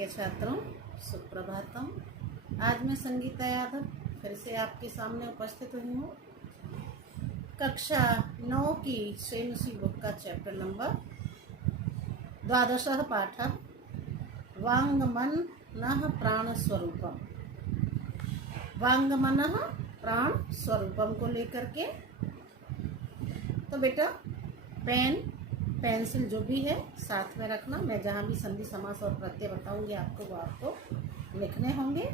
प्रिय छात्रों, सुप्रभातम। आज मैं संगीता यादव फिर से आपके सामने उपस्थित हुई हूँ। कक्षा 9 की श्रेणुसी बुक का चैप्टर नंबर 12 पाठ वाङ्मनः प्राणस्वरूपम। वाङ्मनः प्राण स्वरूपम को लेकर के, तो बेटा पेंसिल जो भी है साथ में रखना। मैं जहाँ भी संधि समास और प्रत्यय बताऊंगी आपको, वो आपको लिखने होंगे।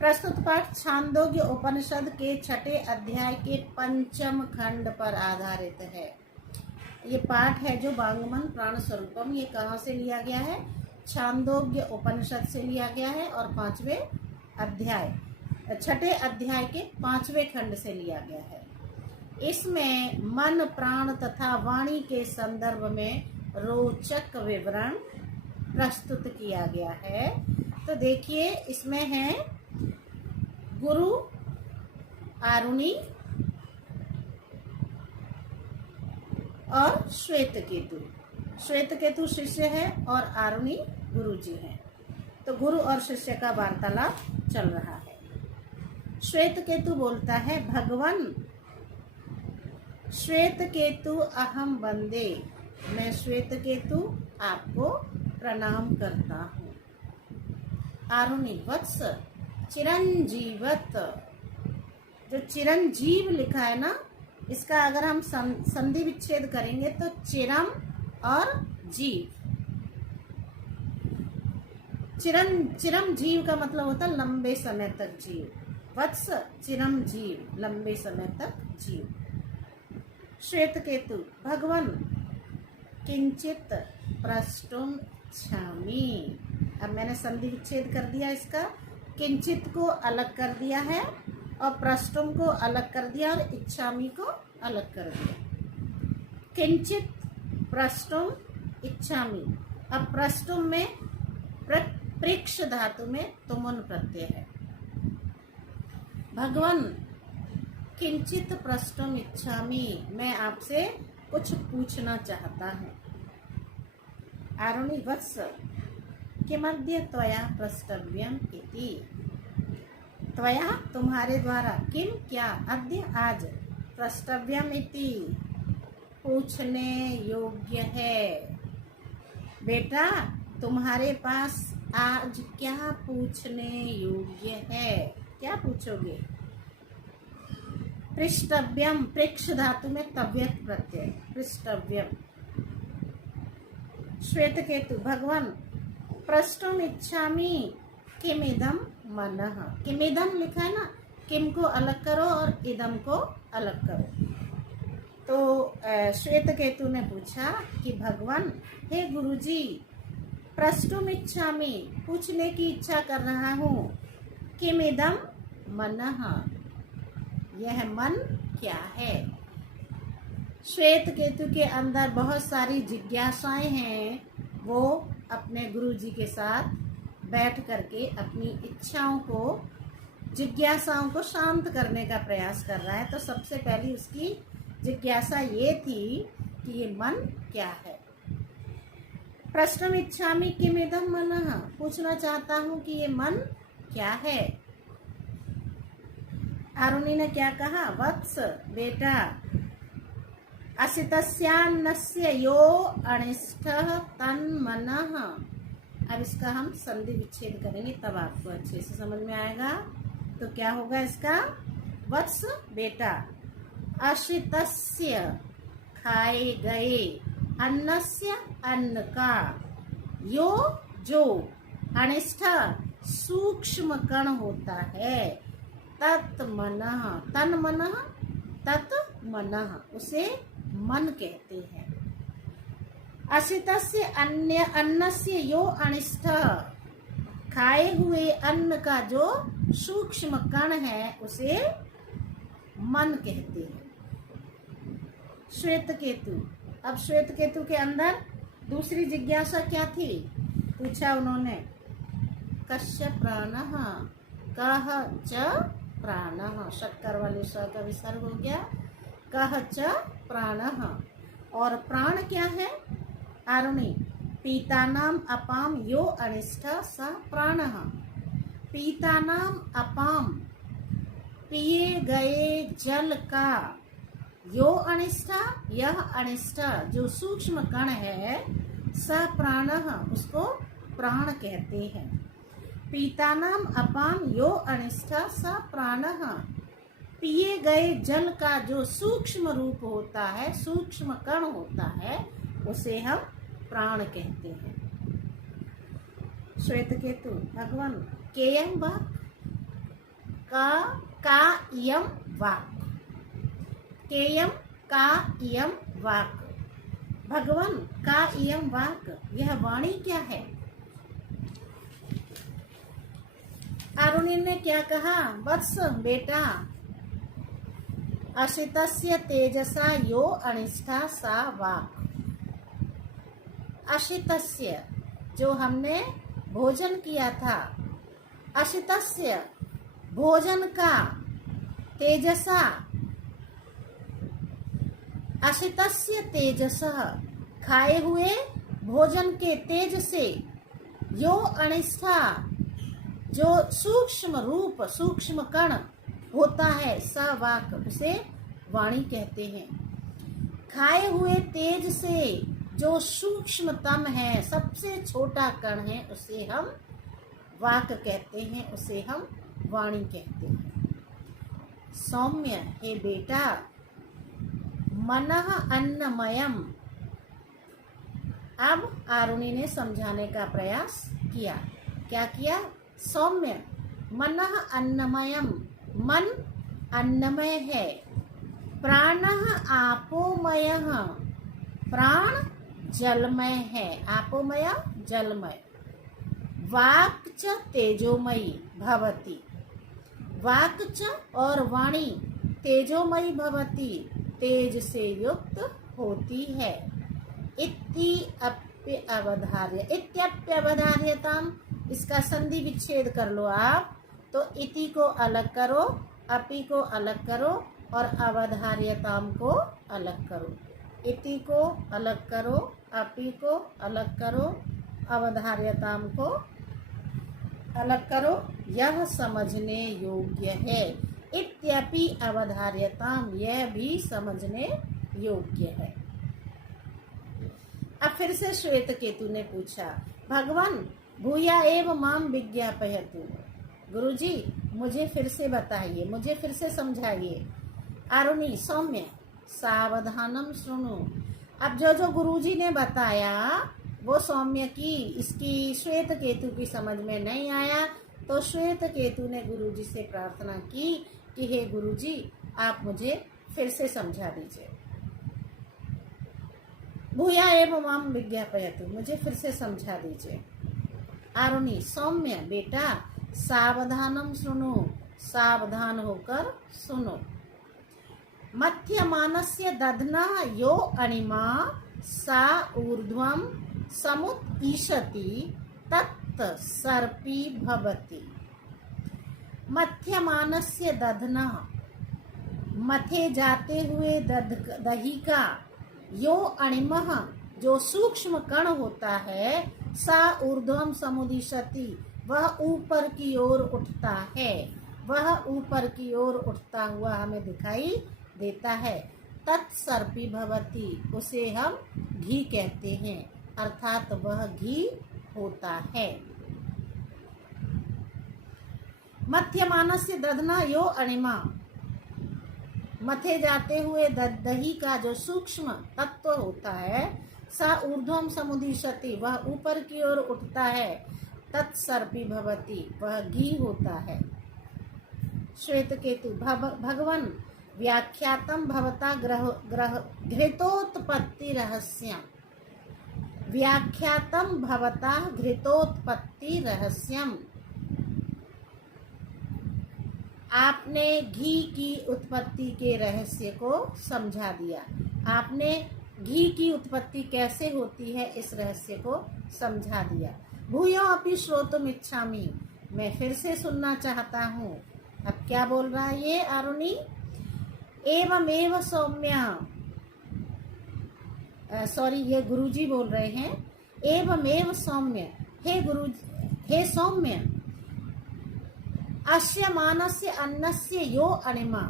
प्रस्तुत पाठ छांदोग्य उपनिषद के 6ठे अध्याय के 5म खंड पर आधारित है। ये पाठ है जो वाङ्मन प्राण स्वरूपम, ये कहाँ से लिया गया है? छांदोग्य उपनिषद से लिया गया है और 5वें अध्याय 6ठे अध्याय के 5वें खंड से लिया गया है। इसमें मन, प्राण तथा वाणी के संदर्भ में रोचक विवरण प्रस्तुत किया गया है। तो देखिए, इसमें है गुरु, आरुणि और श्वेतकेतु। श्वेतकेतु शिष्य है और आरुणि गुरु जी हैं। तो गुरु और शिष्य का वार्तालाप चल रहा है। श्वेतकेतु बोलता है, भगवान श्वेतकेतु अहम वंदे, मैं श्वेतकेतु आपको प्रणाम करता हूँ। आरुणि, वत्स चिरंजीवत, जो चिरंजीव लिखा है ना, इसका अगर हम संधि विच्छेद करेंगे तो चिरम और जीव। चिरम जीव का मतलब होता है लंबे समय तक जीव। वत्स चिरम जीव, लंबे समय तक जीव। श्वेतकेतु, भगवान किंचित प्रष्टुम इच्छामि। अब मैंने संधि विच्छेद कर दिया, इसका किंचित को अलग कर दिया है और प्रष्टुम को अलग कर दिया और इच्छामि को अलग कर दिया। किंचित प्रष्टुम इच्छामि। अब प्रष्टुम में प्रेक्ष धातु में तुमुन प्रत्यय है। भगवान किंचित प्रष्टुम इच्छामि, मैं आपसे कुछ पूछना चाहता हूँ। आरुणि, वत्स किमद्य त्वया प्रष्टव्यम इति। त्वया तुम्हारे द्वारा, किम क्या, अद्य आज, प्रष्टव्यम इति पूछने योग्य है। बेटा तुम्हारे पास आज क्या पूछने योग्य है? क्या पूछोगे? पृष्ठव्यम, प्रेक्ष धातु में तव्यत प्रत्यय, पृष्ठव्यम। श्वेतकेतु, भगवान प्रष्टुम इच्छामि किमिदम मनः। किमिदम लिखा है ना, किम को अलग करो और इदम को अलग करो। तो श्वेतकेतु ने पूछा कि भगवान, हे गुरुजी, प्रष्टुम इच्छामि, पूछने की इच्छा कर रहा हूँ। किमिदम मनः, यह मन क्या है? श्वेतकेतु के अंदर बहुत सारी जिज्ञासाएं हैं। वो अपने गुरुजी के साथ बैठ करके अपनी इच्छाओं को, जिज्ञासाओं को शांत करने का प्रयास कर रहा है। तो सबसे पहली उसकी जिज्ञासा ये थी कि ये मन क्या है। प्रष्टुम इच्छामि किमिदं मनः, पूछना चाहता हूँ कि ये मन क्या है। आरुणि ने क्या कहा? वत्स, बेटा, असितस्यान्नस्य यो अनिष्टः तन्मनः। अब इसका हम संधि विच्छेद करेंगे तब आपको अच्छे से समझ में आएगा। तो क्या होगा इसका? वत्स, बेटा, अशितस्य खाए गए, अन्नस्य अन्न का, यो जो, अनिष्ठ सूक्ष्म कण होता है, तन्मनः, तन्मनः, तन्मनः, उसे मन कहते हैं। असितस्य अन्नस्य यो अनिष्ट, खाए हुए अन्न का जो सूक्ष्म कण है उसे मन कहते हैं। श्वेतकेतु, अब श्वेतकेतु के अंदर दूसरी जिज्ञासा क्या थी? पूछा उन्होंने, कस्य प्राणः, कः च प्राणः। शक्कर वाले स का विसर्ग हो गया। कः च प्राणः, और प्राण क्या है? आरुणि, पीतानाम अपाम यो अनिष्ठ स प्राणः। पीतानाम अपाम, पिए गए जल का, यो अनिष्ठ, यह अनिष्ठ जो सूक्ष्म कण है, स प्राणः उसको प्राण कहते हैं। पीतानाम अपाम यो अनिष्ठ स प्राणः। पिए गए जल का जो सूक्ष्म रूप होता है, सूक्ष्म कण होता है, उसे हम प्राण कहते हैं। श्वेत केतु भगवान केयम वाक, का इयम वाक, केयम का इयम वाक। भगवान का इयम वाक, यह वाणी क्या है? अरुणी ने क्या कहा? वत्स बेटा, अशितस्य तेजसा यो अनिष्ठा सा वाक। अशितस्य जो हमने भोजन किया था, अशितस्य भोजन का, तेजसा अशितस्य तेजसः खाए हुए भोजन के तेज से, यो अनिष्ठा जो सूक्ष्म रूप सूक्ष्म कण होता है, स वाक उसे वाणी कहते हैं। खाए हुए तेज से जो सूक्ष्मतम है, सबसे छोटा कण है, उसे हम वाक कहते हैं, उसे हम वाणी कहते हैं। सौम्य हे बेटा, मनः अन्नमयम। अब आरुणि ने समझाने का प्रयास किया। क्या किया? सौम्य, मनः अन्नमयम, मन अन्नमय है। प्राणः आपोमयः, प्राण जलमय है। आपोमय जलमय। वाक् च तेजोमयी भवति, वाक् च और वाणी तेजोमयी भवति, तेज से युक्त होती है। इत्यप्यवधार्यताम, इसका संधि विच्छेद कर लो आप। तो इति को अलग करो, अपि को अलग करो और अवधार्यताम को अलग करो। इति को अलग करो, अपि को अलग करो, अवधार्यताम को अलग करो। यह समझने योग्य है। इत्यपि अवधार्यताम, यह भी समझने योग्य है। अब फिर से श्वेत केतु ने पूछा, भगवान भूया एव माम विज्ञापयतु। गुरुजी मुझे फिर से बताइए, मुझे फिर से समझाइए। आरुणि सौम्य सावधानम सुनो। अब जो जो गुरुजी ने बताया वो सौम्य की, इसकी श्वेत केतु की समझ में नहीं आया, तो श्वेत केतु ने गुरुजी से प्रार्थना की कि हे गुरुजी आप मुझे फिर से समझा दीजिए। भूया एव माम विज्ञापयतु, मुझे फिर से समझा दीजिए। आरुणि सौम्य बेटा, सावधानम सुनो, सावधान होकर सुनो। मध्यमानस्य दधना यो अणिमा सा ऊर्ध्वं समुत्ईशति तत् सर्पी भवति। मध्यमानस्य दधना, मथे जाते हुए दही का, यो अणिमः जो सूक्ष्म कण होता है, सा ऊर्ध्वम समुदिशति वह ऊपर की ओर उठता है, वह ऊपर की ओर उठता हुआ हमें दिखाई देता है। तत्सर्पी भवति, उसे हम घी कहते हैं, अर्थात वह घी होता है। मध्यमानस्य दधना यो अणिमा, मथे जाते हुए दही का जो सूक्ष्म तत्व होता है, सा ऊर्ध्वम समुदिशति वह ऊपर की ओर उठता है। तत्सर्पी भवति वह घी होता है। श्वेत केतु भगवान व्याख्यातम भवता घृतोत्पत्ति रहस्यम। व्याख्यातम भवता घृतोत्पत्ति रहस्यम, आपने घी की उत्पत्ति के रहस्य को समझा दिया। आपने घी की उत्पत्ति कैसे होती है इस रहस्य को समझा दिया। भूयो अपि श्रोतुम इच्छामि, मैं फिर से सुनना चाहता हूँ। अब क्या बोल रहा है ये आरुणि? एवमेव सौम्य, सॉरी ये गुरुजी बोल रहे हैं। एवमेव सौम्य, हे गुरु, हे सौम्य, अश्यमानस्य अन्नस्य यो अणिमा,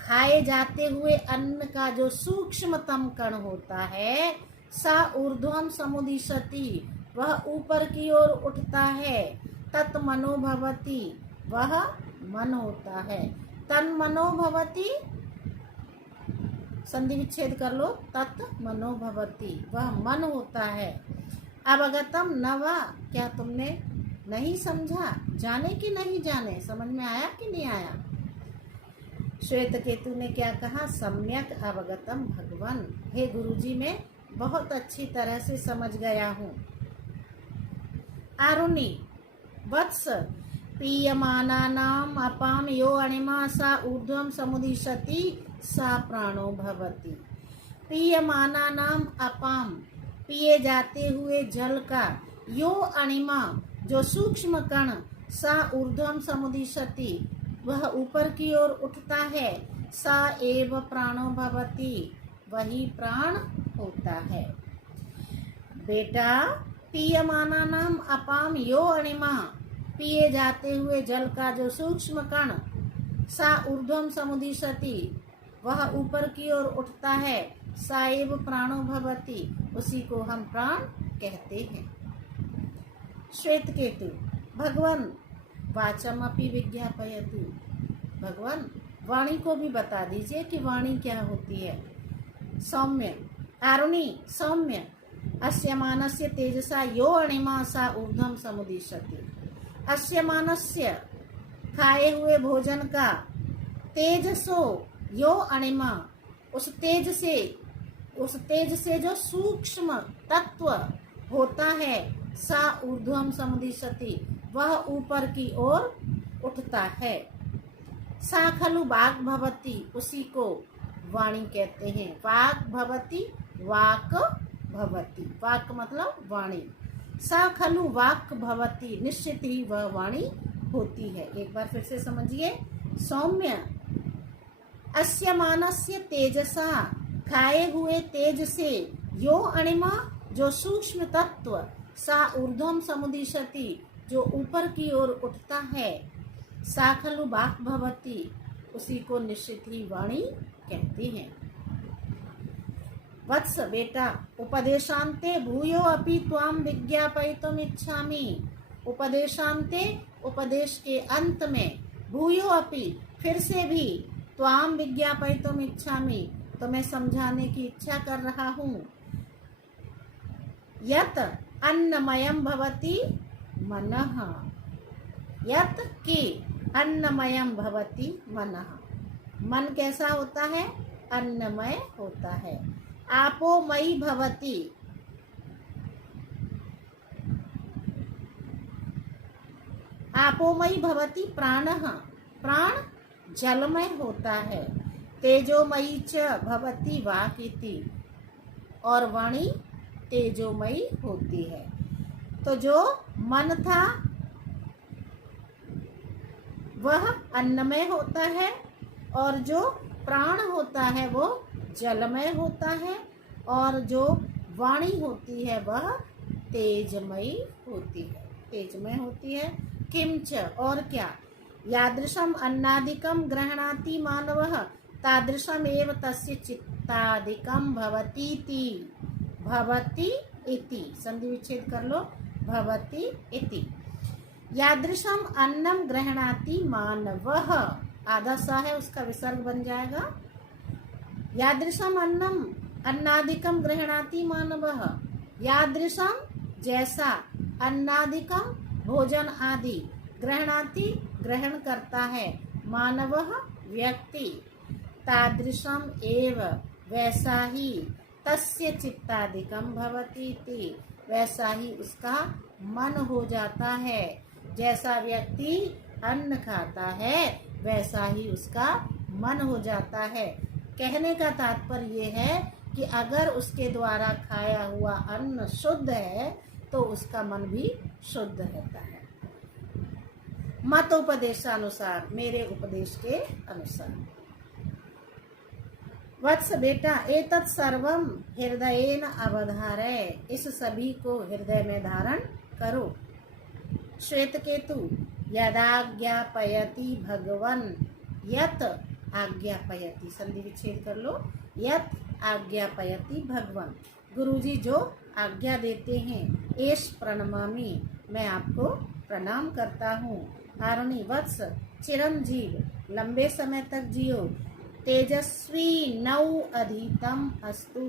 खाए जाते हुए अन्न का जो सूक्ष्मतम कण होता है, सा ऊर्ध्वम समुदिशति, वह ऊपर की ओर उठता है, तत् मनो भवति, वह मन होता है, तन मनो भवति, संधि विच्छेद कर लो, तत् मनो भवति, वह मन होता है। अवगतम न वा, क्या तुमने नहीं समझा, जाने कि नहीं जाने, समझ में आया कि नहीं आया? श्वेत केतु ने क्या कहा? सम्यक अवगतम भगवन, हे गुरुजी मैं बहुत अच्छी तरह से समझ गया हूँ। आरुणि, वत्स, पीयमानानाम अपाम यो अणिमा सा ऊर्ध्वम समुदिशति सा प्राणो भवति। पीयमानानाम अपाम, पिए जाते हुए जल का, यो अणिमा, जो सूक्ष्म कण, सा ऊर्ध्वम समुदिशति, वह ऊपर की ओर उठता है, सा एव प्राणो भवति, वही प्राण होता है। बेटा, पीयमानानाम अपाम यो अणिमा, पिए जाते हुए जल का जो सूक्ष्म कण, सा ऊर्ध्वम समुदिशति, वह ऊपर की ओर उठता है, सा एव प्राणो भवति, उसी को हम प्राण कहते हैं। श्वेत केतु, भगवान वाचम अपि विज्ञापयतु, भगवान वाणी को भी बता दीजिए कि वाणी क्या होती है। सौम्य, आरुणि, सौम्य, अस्यमानस्य तेजसा यो अणिमा सा ऊर्ध्वम समुदिशति। अस्यमानस्य, खाए हुए भोजन का, तेजसो यो अणिमा, उस तेज से जो सूक्ष्म तत्व होता है, सा ऊर्ध्वम समुदिशति, वह ऊपर की ओर उठता है। सा खलु वाक् भवति, उसी को वाणी कहते हैं। वाक् भवति, वाक भवति, वाक मतलब वाणी। सा खलु वाक् भवति, निश्चित ही वह वाणी होती है। एक बार फिर से समझिए। सौम्य, अस्यमानस्य तेजसा, खाए हुए तेज से, यो अणिमा, जो सूक्ष्म तत्व, सा ऊर्ध्वम समुदिशति, जो ऊपर की ओर उठता है, सा खलु वाक् भवति, उसी को निश्चित ही वाणी कहते हैं। वत्स, बेटा, उपदेशांते भूयो अपि त्वाम विज्ञापयितुम इच्छामि। उपदेशांते, उपदेश के अंत में, भूयो अपि, फिर से भी, त्वाम विज्ञापयितुम इच्छामि, तो मैं समझाने की इच्छा कर रहा हूँ। यत अन्नमयम भवति मनः, यत कि अन्नमयम भवति मनः, मन कैसा होता है? अन्नमय होता है। आपोमयी भवति, आपोमयी भवति प्राणः, प्राण जलमय होता है। तेजोमयी च भवति वाक् इति, और वाणी तेजोमयी होती है। तो जो मन था वह अन्नमय होता है, और जो प्राण होता है वो जलमय होता है, और जो वाणी होती है वह तेजमयी होती है, तेजमय होती है। किंच, और क्या? यादृशम अन्नादिकम गृह्णाति मानवः तादृशम एव तस्य चित्तादिकम भवतीति, भवति इति, संधि विच्छेद कर लो, भवति इति। यादृशम अन्नम गृह्णाति मानवः, आधा सा है उसका विसर्ग बन जाएगा। यादृशम अन्नम, अन्नादिकम गृह्णाति मानवः, यादृशम जैसा, अन्नादिकम भोजन आदि, गृह्णाति ग्रहण करता है, मानवः व्यक्ति, तादृशम एव वैसा ही, तस्य चित्तादिकम भवतीति, वैसा ही उसका मन हो जाता है। जैसा व्यक्ति अन्न खाता है वैसा ही उसका मन हो जाता है। कहने का तात्पर्य ये है कि अगर उसके द्वारा खाया हुआ अन्न शुद्ध है तो उसका मन भी शुद्ध रहता है। मत उपदेशानुसार, मेरे उपदेश के अनुसार। वत्स बेटा, एतत् सर्वम हृदयेन अवधारय, इस सभी को हृदय में धारण करो। श्वेतकेतु, यदाज्ञापयति भगवन्, यत आज्ञापयति, संधि विच्छेद कर लो, यत आज्ञापयति भगवन्, गुरुजी जो आज्ञा देते हैं, एष प्रणमामि, मैं आपको प्रणाम करता हूँ। आरुणि, वत्स चिरंजीव, लंबे समय तक जियो। तेजस्वी नौ अधितम अस्तु,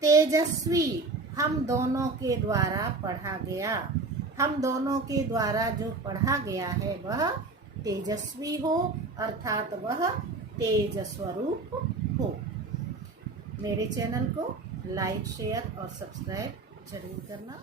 तेजस्वी हम दोनों के द्वारा पढ़ा गया, हम दोनों के द्वारा जो पढ़ा गया है वह तेजस्वी हो, अर्थात वह तेज स्वरूप हो। मेरे चैनल को लाइक, शेयर और सब्सक्राइब जरूर करना।